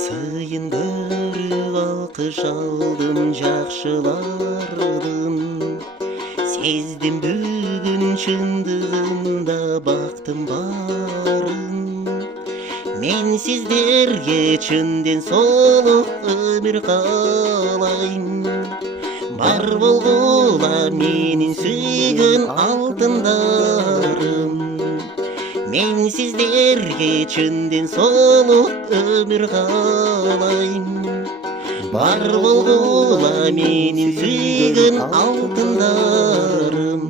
Сыйын көрүп алкыш алдым жакшылардын, сездим бүгүн чындыгында бактым барын. Мен сиздерге чынден солук өмүр каалайм, бар болгула менин сүйгөн алтындарым. Мен сиздерге чынден солук өмүр каалайм, бар болгула менин сүйгөн алтындарым.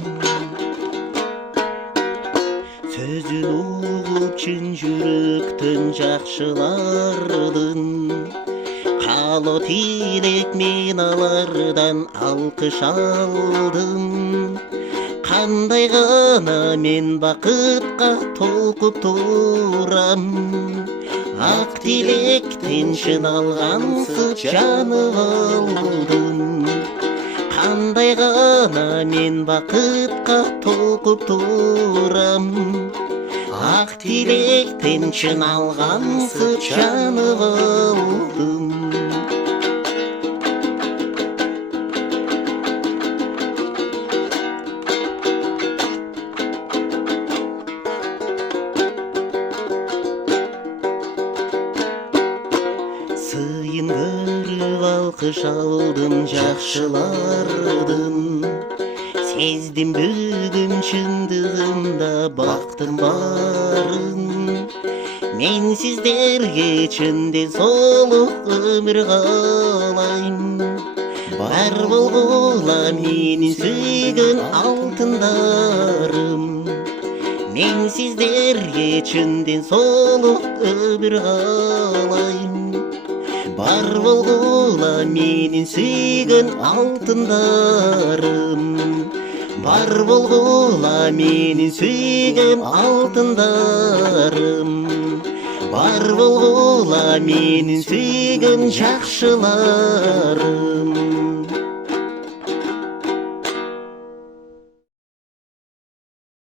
Сөзүн угуп чын жүрөктөн жакшылардын, каало тилек мен алардан алкыш алдым. Кандай гана мен бакытка толкуп турам, ак тилектен чын алгансыз жанып алдым. Кандай гана мен бакытка толкуп турам, ак тилектен чын алгансыз жанып алдым. Сыйын көрүп алкыш алдым жакшылардын, сездим бүгүн чындыгында бактым барын. Мен сиздерге чынден солук өмүр каалайм, бар болгула менин сүйгөн алтындарым. Мен сиздерге чынден солук өмүр каалайм, бар болгула менин сүйгөн алтындарым. Бар болгула менин сүйгөн алтындарым. Бар болгула менин сүйгөн жакшыларым.